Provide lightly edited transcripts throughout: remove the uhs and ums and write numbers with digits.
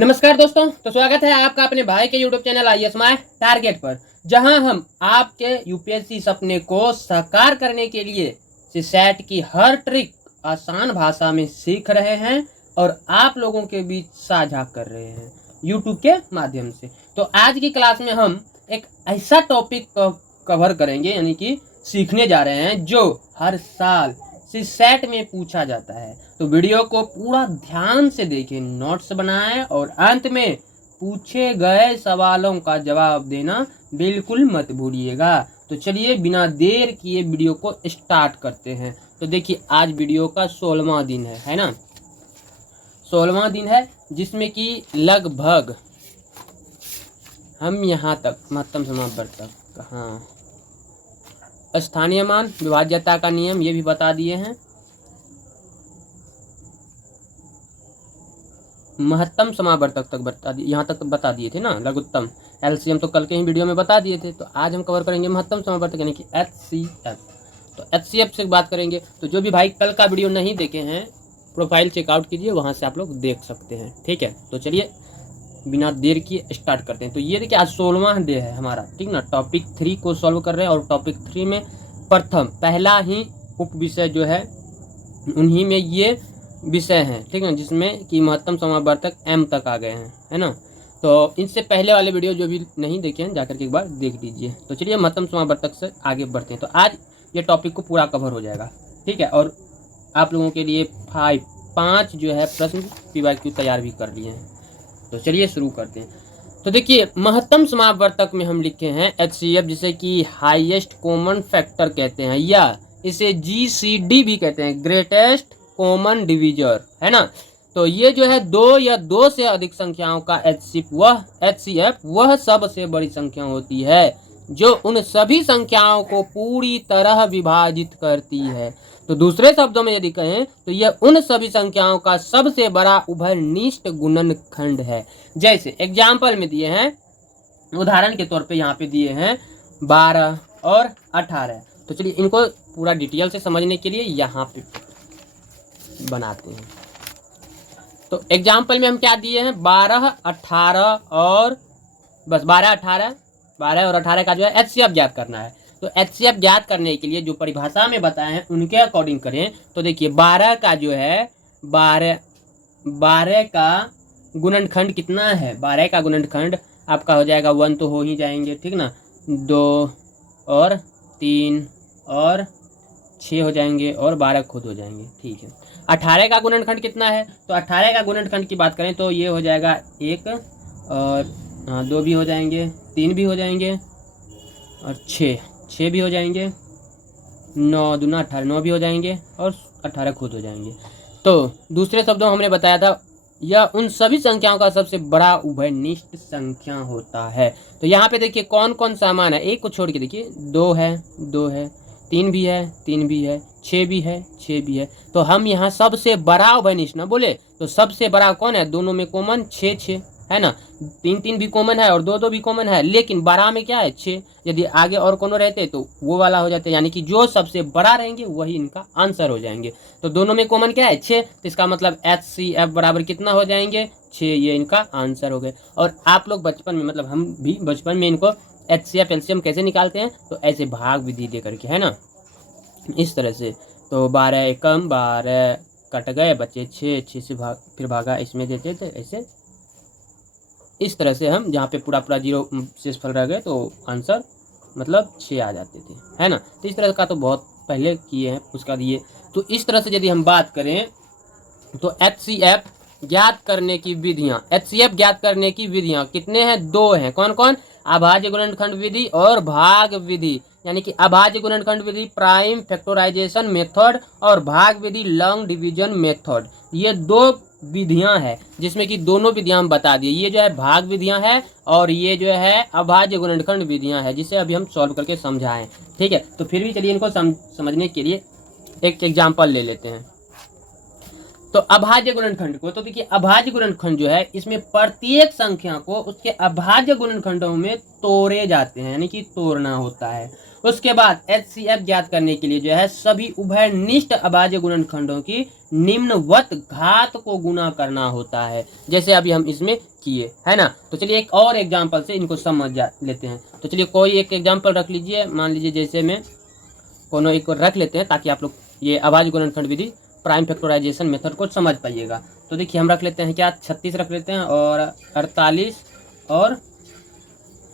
नमस्कार दोस्तों, तो स्वागत है आपका अपने भाई के YouTube channel IAS my target पर, जहां हम आपके यूपीएससी सपने को साकार करने के लिए सीसैट की हर ट्रिक आसान भाषा में सीख रहे हैं और आप लोगों के बीच साझा कर रहे हैं यूट्यूब के माध्यम से। तो आज की क्लास में हम एक ऐसा टॉपिक कवर करेंगे, यानी कि सीखने जा रहे हैं जो हर साल सीसैट में पूछा जाता है। तो वीडियो को पूरा ध्यान से देखें, नोट्स बनाएं और अंत में पूछे गए सवालों का जवाब देना बिल्कुल मत भूलिएगा। तो चलिए बिना देर किए वीडियो को स्टार्ट करते हैं। तो देखिए, आज वीडियो का 16वां दिन है ना। 16वां दिन है, जिसमें कि लगभग हम यहाँ तक महत्तम समापवर्तक, हाँ, स्थानीय मान, विभाज्यता का नियम, ये भी बता दिए हैं। महत्तम समावर्तक तक बता दिए, यहाँ तक बता दिए थे ना। लघुत्तम एलसीएम तो कल के ही वीडियो में बता दिए थे। तो आज हम कवर करेंगे महत्तम समावर्तक यानी कि HCF। तो HCF से बात करेंगे। तो जो भी भाई कल का वीडियो नहीं देखे हैं, प्रोफाइल चेकआउट कीजिए, वहाँ से आप लोग देख सकते हैं। ठीक है, तो चलिए बिना देर किए स्टार्ट करते हैं। तो ये देखिए, आज 16वां डे है हमारा, ठीक ना। टॉपिक 3 को सॉल्व कर रहे हैं और टॉपिक 3 में पहला ही उप विषय जो है, उन्हीं में ये विषय हैं, ठीक है, जिसमें कि महत्तम समावर्तक M तक आ गए हैं, है ना। तो इनसे पहले वाले वीडियो जो भी नहीं देखे हैं, जाकर के एक बार देख लीजिए। तो चलिए महत्तम समावर्तक से आगे बढ़ते हैं। तो आज ये टॉपिक को पूरा कवर हो जाएगा, ठीक है। और आप लोगों के लिए 5 जो है प्रश्न PYQ तैयार भी कर लिए हैं। तो चलिए शुरू करते हैं। तो देखिए, महत्तम समावर्तक में हम लिखे हैं HCF, जिसे कि हाईएस्ट कॉमन फैक्टर कहते हैं, या इसे GCD भी कहते हैं, ग्रेटेस्ट कॉमन डिविजर, है ना। तो ये जो है 2 या 2 से अधिक संख्याओं का HCF वह सबसे बड़ी संख्या होती है जो उन सभी संख्याओं को पूरी तरह विभाजित करती है। तो दूसरे शब्दों में यदि कहें तो यह उन सभी संख्याओं का सबसे बड़ा उभयनिष्ठ गुणनखंड है। जैसे एग्जाम्पल में दिए हैं, उदाहरण के तौर पे यहाँ पे दिए हैं 12 और 18। तो चलिए इनको पूरा डिटेल से समझने के लिए यहाँ पे बनाते हैं। तो एग्जाम्पल में हम क्या दिए हैं, 12, 18 और बस 12 और 18 का जो है HCF ज्ञात करना है। तो HCF ज्ञात करने के लिए जो परिभाषा में बताए हैं उनके अकॉर्डिंग करें। तो देखिए, 12 का जो है 12 का गुणनखंड कितना है, 12 का गुणनखंड आपका हो जाएगा 1 तो हो ही जाएंगे, ठीक ना, 2 और 3 और 6 हो जाएंगे और 12 खुद हो जाएंगे, ठीक है। 18 का गुणनखंड कितना है, तो 18 का गुणनखंड की बात करें तो ये हो जाएगा 1 और 2 भी हो जाएंगे, 3 भी हो जाएंगे और 6 भी हो जाएंगे, 9 दूना 18, 9 भी हो जाएंगे और 18 खुद हो जाएंगे। तो दूसरे शब्दों हमने बताया था, यह उन सभी संख्याओं का सबसे बड़ा उभयनिष्ठ संख्या होता है। तो यहाँ पे देखिए कौन कौन सा मान है, एक को छोड़ के देखिए, 2 है, 3 भी है, 3 भी है, 6 भी है, 6 भी है। तो हम यहाँ सबसे बड़ा उभयनिष्ठ ना बोले, तो सबसे बड़ा कौन है, दोनों में कॉमन 6 है ना। 3 भी कॉमन है और 2 भी कॉमन है, लेकिन 12 में क्या है, 6। यदि आगे और कोनो रहते तो वो वाला हो जाते, यानी कि जो सबसे बड़ा रहेंगे वही इनका आंसर हो जाएंगे। तो दोनों में कॉमन क्या है, 6। तो इसका मतलब HCF बराबर कितना हो जाएंगे, 6। ये इनका आंसर हो गए। और आप लोग बचपन में, मतलब हम भी बचपन में इनको HCF LCM कैसे निकालते हैं, तो ऐसे भाग विधि दे करके, है ना, इस तरह से। तो 12 एकम 12 कट गए, बचे 6 से भाग, फिर भागा इसमें देते थे, ऐसे इस तरह से हम, जहाँ पे पूरा 0 शेषफल रह गए तो आंसर मतलब 6 आ जाते थे, है ना। तो इस तरह का तो बहुत पहले किए हैं, उसका दिए। तो इस तरह से यदि हम बात करें तो HCF ज्ञात करने की विधियाँ, HCF ज्ञात करने की विधियाँ कितने हैं, 2 हैं। कौन कौन, अभाज्य गुणनखंड विधि और भाग विधि। यानी कि अभाज्य गुणनखंड विधि प्राइम फैक्टराइजेशन मेथड और भाग विधि लॉन्ग डिवीजन मेथड। ये 2 विधियां हैं, जिसमें कि दोनों विधियां हम बता दिए। ये जो है भाग विधियां हैं और ये जो है अभाज्य गुणनखंड विधियां हैं, जिसे अभी हम सॉल्व करके समझाएं, ठीक है। तो फिर भी चलिए इनको समझने के लिए एक एग्जाम्पल ले लेते हैं। तो अभाज्य गुणनखंड को, तो देखिए अभाज्य गुणनखंड जो है इसमें प्रत्येक संख्या को उसके अभाज्य गुणनखंडों में तोड़े जाते हैं, यानी कि तोड़ना होता है। उसके बाद HCF ज्ञात करने के लिए जो है सभी उभयनिष्ठ अभाज्य गुणनखंडों की निम्नवत घात को गुणा करना होता है, जैसे अभी हम इसमें किए है ना। तो चलिए एक और एग्जाम्पल से इनको समझ लेते हैं। तो चलिए कोई एक एग्जाम्पल रख लीजिए, मान लीजिए जैसे में कोनो एक रख लेते हैं ताकि आप लोग ये अभाज्य गुणनखंड विधि प्राइम फैक्टराइजेशन मेथड को समझ पाइएगा। तो देखिए हम रख लेते हैं क्या, 36 रख लेते हैं और 48 और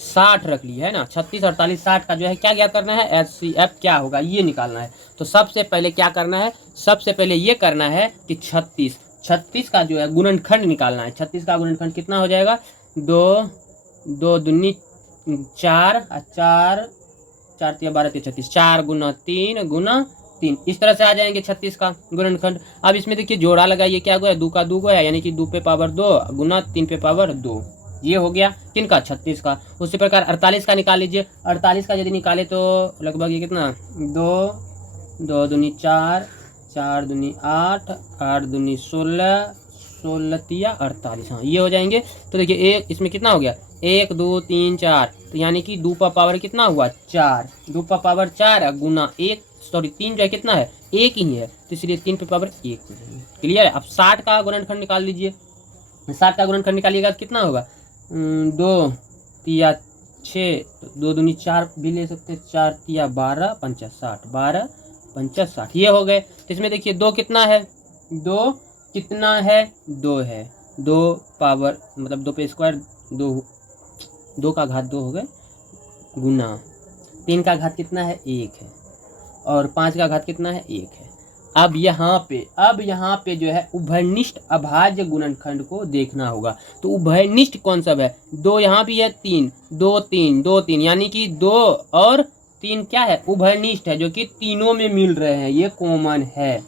60 रख लिया है ना। 36, 48, 60 का जो है क्या ज्ञात करना है, HCF क्या होगा ये निकालना है। तो सबसे पहले क्या करना है, सबसे पहले ये करना है कि 36 का जो है गुणनखंड निकालना है। 36 का गुणनखंड कितना हो जाएगा, 2 दूनी 4, 4 3 12 36, 4 गुना 3 गुना 3, इस तरह से आ जाएंगे 36 का गुणनखंड। अब इसमें देखिए जोड़ा लगाइए, क्या हुआ, 2 का 2 गया, यानी कि 2 पे पावर 2 गुना 3 पे पावर 2, ये हो गया किनका, 36 का। उसी प्रकार 48 का निकाल लीजिए। 48 का यदि निकाले तो लगभग ये कितना, 2 दूनी 4, 4 दूनी 8, 8 दूनी 16, 16 तिया 48, हाँ ये हो जाएंगे। तो देखिए एक इसमें कितना हो गया, 1 2 3 4, तो यानी कि 2 का पावर कितना हुआ, 4, 2 का पावर 4 गुना 1, सॉरी 3 जो है कितना है, 1 ही है, तो इसलिए 3 पे पावर 1 हो जाएंगे। क्लियर है। अब 60 का गुणनखंड निकाल लीजिए। 60 का गुणनखंड निकालिएगा कितना होगा, 2 तिया 6, 2 दूनी 4 भी ले सकते हैं, 4 तिया 12 पंचा 60, 12 पंचा 60, ये हो गए। तो इसमें देखिए 2 कितना है, 2 कितना है, 2 है, 2 पावर मतलब 2 पे स्क्वायर 2 का घात 2 हो गए, गुना 3 का घात कितना है, 1 है, और 5 का घात कितना है, 1 है। अब यहाँ पे जो है उभयनिष्ठ अभाज्य गुणनखंड को देखना होगा। तो उभयनिष्ठ कौन सा है, 2 यहाँ भी है, 3 2 3 2 3, यानी कि 2 और 3 क्या है, उभयनिष्ठ है, जो कि तीनों में मिल रहे हैं, ये कॉमन है,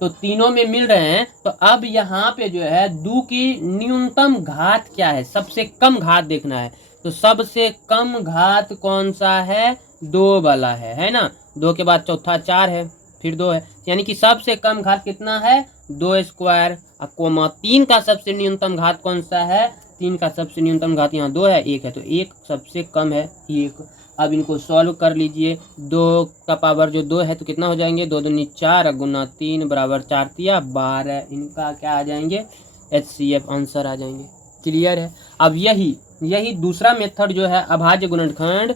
तो तीनों में मिल रहे हैं। तो अब यहाँ पे जो है 2 की न्यूनतम घात क्या है, सबसे कम घात देखना है। तो सबसे कम घात कौन सा है, 2 वाला है ना। 2 के बाद चौथा 4 है, फिर 2 है, यानी कि सबसे कम घात कितना है, 2 स्क्वायर, कोमा 3 का सबसे न्यूनतम घात कौन सा है, 3 का सबसे न्यूनतम घात यहाँ 2 है, 1 है, तो 1 सबसे कम है 1। अब इनको सॉल्व कर लीजिए। 2 का पावर जो 2 है तो कितना हो जाएंगे, 2 दूनी 4 गुना 3 बराबर 4 तिया 12, इनका क्या आ जाएंगे, HCF आंसर आ जाएंगे। क्लियर है। अब यही दूसरा मेथड जो है अभाज्य गुणनखंड,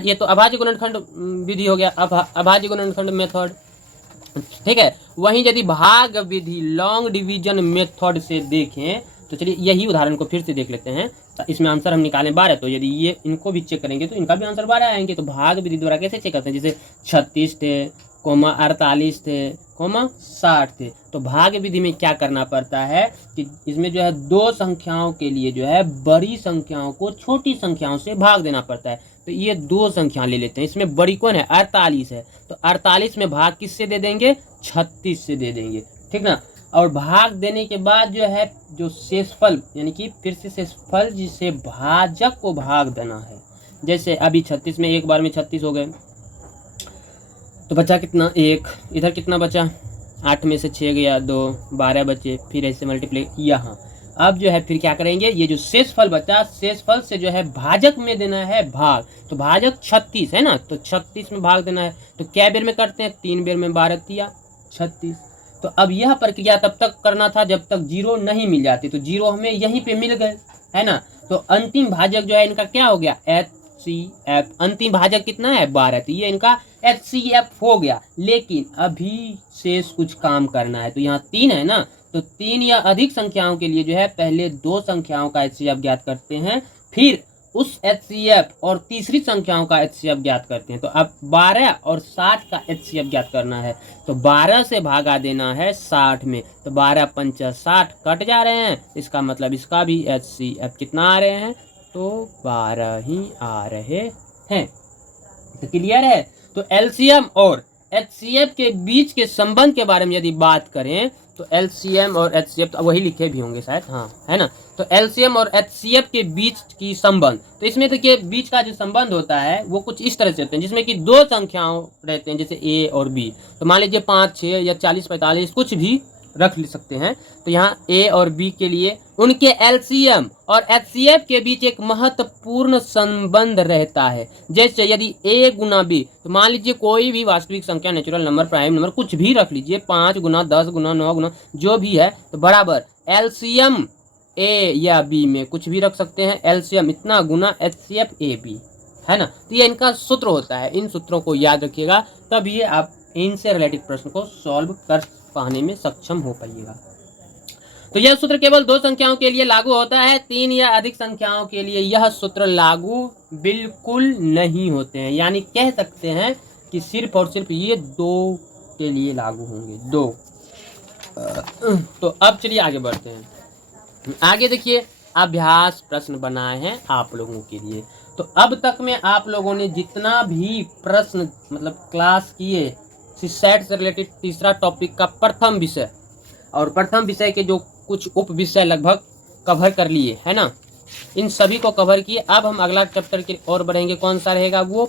ये तो अभाज्य गुणनखंड विधि हो गया, अभाज्य गुणनखंड मेथड, ठीक है। वहीं यदि भाग विधि लॉन्ग डिवीजन मेथड से देखें तो चलिए यही उदाहरण को फिर से देख लेते हैं। तो इसमें आंसर हम निकालें 12, तो यदि ये इनको भी चेक करेंगे तो इनका भी आंसर 12 आएंगे। तो भाग विधि द्वारा कैसे चेक करते हैं, जैसे 36 थे, 48 थे, 60 थे। तो भाग विधि में क्या करना पड़ता है कि इसमें जो है 2 संख्याओं के लिए जो है बड़ी संख्याओं को छोटी संख्याओं से भाग देना पड़ता है। तो ये 2 संख्या ले लेते हैं, इसमें बड़ी कौन है, 48 है, तो 48 में भाग किससे दे देंगे, 36 से दे देंगे, ठीक ना। और भाग देने के बाद जो है जो शेषफल, यानी कि फिर से शेषफल जिसे भाजक को भाग देना है, जैसे अभी 36 में एक बार में 36 हो गए, तो बचा कितना, 1, इधर कितना बचा, 8 में से 6 गया 2, 12 बचे, फिर ऐसे मल्टीप्लाई यहाँ। अब जो है फिर क्या करेंगे, ये जो शेषफल बचा, शेषफल से जो है भाजक में देना है भाग, तो भाजक 36 है ना, तो 36 में भाग देना है। तो क्या बेर में करते हैं, 3 बेर में, 12 तिया 36। तो अब यह प्रक्रिया तब तक करना था जब तक 0 नहीं मिल जाती, तो 0 हमें यहीं पे मिल गए, है ना। तो अंतिम भाजक जो है इनका क्या हो गया, HCF, अंतिम भाजक कितना है, 12, तो ये इनका HCF हो गया। लेकिन अभी शेष कुछ काम करना है, तो यहाँ 3 है ना, तो 3 या अधिक संख्याओं के लिए जो है पहले 2 संख्याओं का HCF ज्ञात करते हैं, फिर उस HCF और तीसरी संख्याओं का HCF ज्ञात करते हैं। तो अब 12 और 60 का HCF ज्ञात करना है, तो 12 से भागा देना है 60 में, तो 12 पंचा 60 कट जा रहे हैं, इसका मतलब इसका भी HCF कितना आ रहे हैं, तो 12 ही आ रहे हैं। तो क्लियर है। तो LCM और HCF के बीच के संबंध के बारे में यदि बात करें तो LCM और HCF तो वही लिखे भी होंगे शायद, हाँ है ना। तो LCM और HCF के बीच की संबंध, तो इसमें देखिए बीच का जो संबंध होता है वो कुछ इस तरह से होते हैं, जिसमें कि 2 संख्याओं रहते हैं, जैसे A और B। तो मान लीजिए 5 6 या 40 45 कुछ भी रख सकते हैं। तो यहाँ ए और बी के लिए उनके एलसीएम और एचसीएफ के बीच एक महत्वपूर्ण संबंध रहता है। जैसे यदि ए गुना बी, तो मान लीजिए कोई भी वास्तविक संख्या, नेचुरल नंबर, प्राइम नंबर, कुछ भी रख लीजिए, 5 गुना 10 गुना 9 गुना जो भी है, तो बराबर एलसीएम ए या बी में कुछ भी रख सकते हैं, एलसीएम इतना गुना एचसीएफ ए बी, है ना। तो ये इनका सूत्र होता है, इन सूत्रों को याद रखिएगा, तब ये आप इनसे रिलेटेड प्रश्न को सॉल्व कर पाने में सक्षम हो पाइएगा। तो यह सूत्र केवल 2 संख्याओं के लिए लागू होता है, 3 या अधिक संख्याओं के लिए यह सूत्र लागू बिल्कुल नहीं होते हैं। यानी कह सकते हैं कि सिर्फ और सिर्फ ये 2 के लिए लागू होंगे, 2। तो अब चलिए आगे बढ़ते हैं। आगे देखिए, अभ्यास प्रश्न बनाए हैं आप लोगों के लिए। तो अब तक में आप लोगों ने जितना भी प्रश्न मतलब क्लास किए, सीसेट से रिलेटेड तीसरा टॉपिक का प्रथम विषय और प्रथम विषय के जो कुछ उप विषय लगभग कवर कर लिए, है ना, इन सभी को कवर किए। अब हम अगला चैप्टर की ओर बढ़ेंगे, कौन सा रहेगा वो,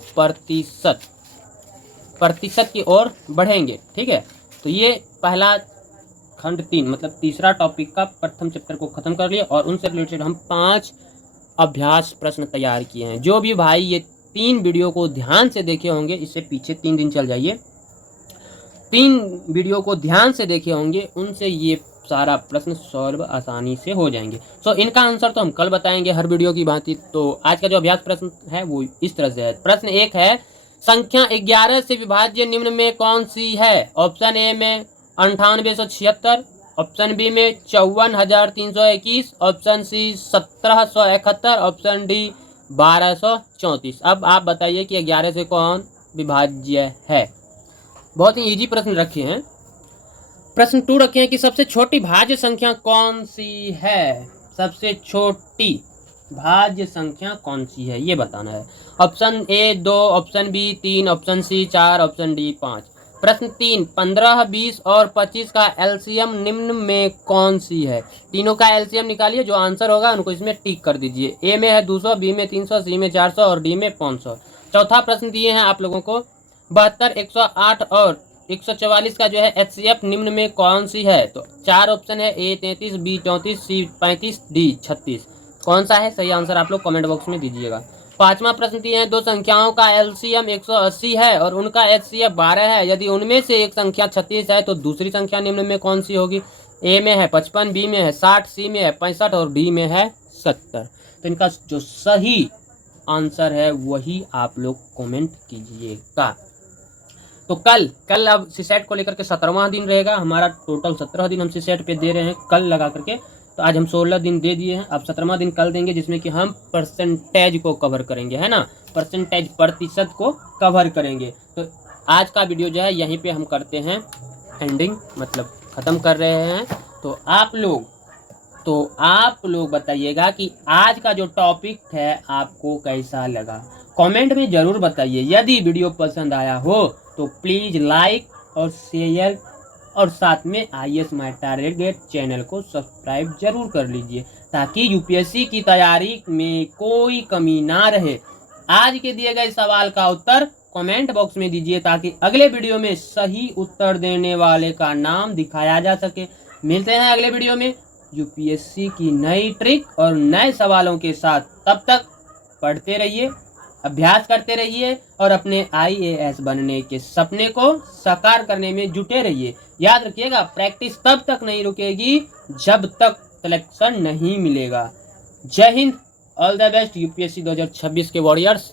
प्रतिशत की ओर बढ़ेंगे, ठीक है। तो ये पहला खंड 3 मतलब तीसरा टॉपिक का प्रथम चैप्टर को खत्म कर लिया और उनसे रिलेटेड हम 5 अभ्यास प्रश्न तैयार किए हैं। जो भी भाई ये 3 वीडियो को ध्यान से देखे होंगे, इससे पीछे 3 दिन चल जाइए, 3 वीडियो को ध्यान से देखे होंगे, उनसे ये सारा प्रश्न सॉल्व आसानी से हो जाएंगे। सो इनका आंसर तो हम कल बताएंगे हर वीडियो की भांति। तो आज का जो अभ्यास प्रश्न है वो इस तरह से है। प्रश्न 1 है, संख्या 11 से विभाज्य निम्न में कौन सी है? ऑप्शन ए में 9876, ऑप्शन बी में 54,321, ऑप्शन सी 1771, ऑप्शन डी 1234। अब आप बताइए कि 11 से कौन विभाज्य है। बहुत ही इजी प्रश्न रखे हैं। प्रश्न 2 रखे हैं कि सबसे छोटी भाज्य संख्या कौन सी है? सबसे छोटी भाज्य संख्या कौन सी है ये बताना है। Option A 2, option B 3, option C 4, option D 5। प्रश्न 3, 15, 20 और 25 का एलसीएम निम्न में कौन सी है? तीनों का एलसीएम निकालिए, जो आंसर होगा उनको इसमें टिक कर दीजिए। ए में है 200, बी में 300, सी में 400 और डी में 500। चौथा प्रश्न दिए हैं आप लोगों को, 72, 108 और 144 का जो है एचसीएफ निम्न में कौन सी है? तो 4 ऑप्शन है, ए 33, बी 34, सी 35, डी 36। कौन सा है सही आंसर आप लोग कमेंट बॉक्स में दीजिएगा। 5वां प्रश्न दिए हैं, 2 संख्याओं का एलसीएम 180 है और उनका एचसीएफ 12 है। यदि उनमें से एक संख्या 36 है तो दूसरी संख्या निम्न में कौन सी होगी? ए में है 55, बी में है 60, सी में है 65 और डी में है 70। तो इनका जो सही आंसर है वही आप लोग कमेंट कीजिएगा। तो कल अब सीसेट को लेकर के 17वां दिन रहेगा हमारा। टोटल 17 दिन हम सीसेट पे दे रहे हैं कल लगा करके। तो आज हम 16 दिन दे दिए हैं, अब 17वां दिन कल देंगे, जिसमें कि हम परसेंटेज को कवर करेंगे, है ना, परसेंटेज प्रतिशत को कवर करेंगे। तो आज का वीडियो जो है यहीं पे हम करते हैं एंडिंग, मतलब ख़त्म कर रहे हैं। तो आप लोग बताइएगा कि आज का जो टॉपिक है आपको कैसा लगा, कमेंट में ज़रूर बताइए। यदि वीडियो पसंद आया हो तो प्लीज़ लाइक और शेयर और साथ में IAS माय टारगेट चैनल को सब्सक्राइब जरूर कर लीजिए, ताकि यूपीएससी की तैयारी में कोई कमी ना रहे। आज के दिए गए सवाल का उत्तर कमेंट बॉक्स में दीजिए, ताकि अगले वीडियो में सही उत्तर देने वाले का नाम दिखाया जा सके। मिलते हैं अगले वीडियो में यूपीएससी की नई ट्रिक और नए सवालों के साथ। तब तक पढ़ते रहिए, अभ्यास करते रहिए और अपने IAS बनने के सपने को साकार करने में जुटे रहिए। याद रखिएगा, प्रैक्टिस तब तक नहीं रुकेगी जब तक सिलेक्शन नहीं मिलेगा। जय Hind, all the best UPSC 2026 के वॉरियर्स।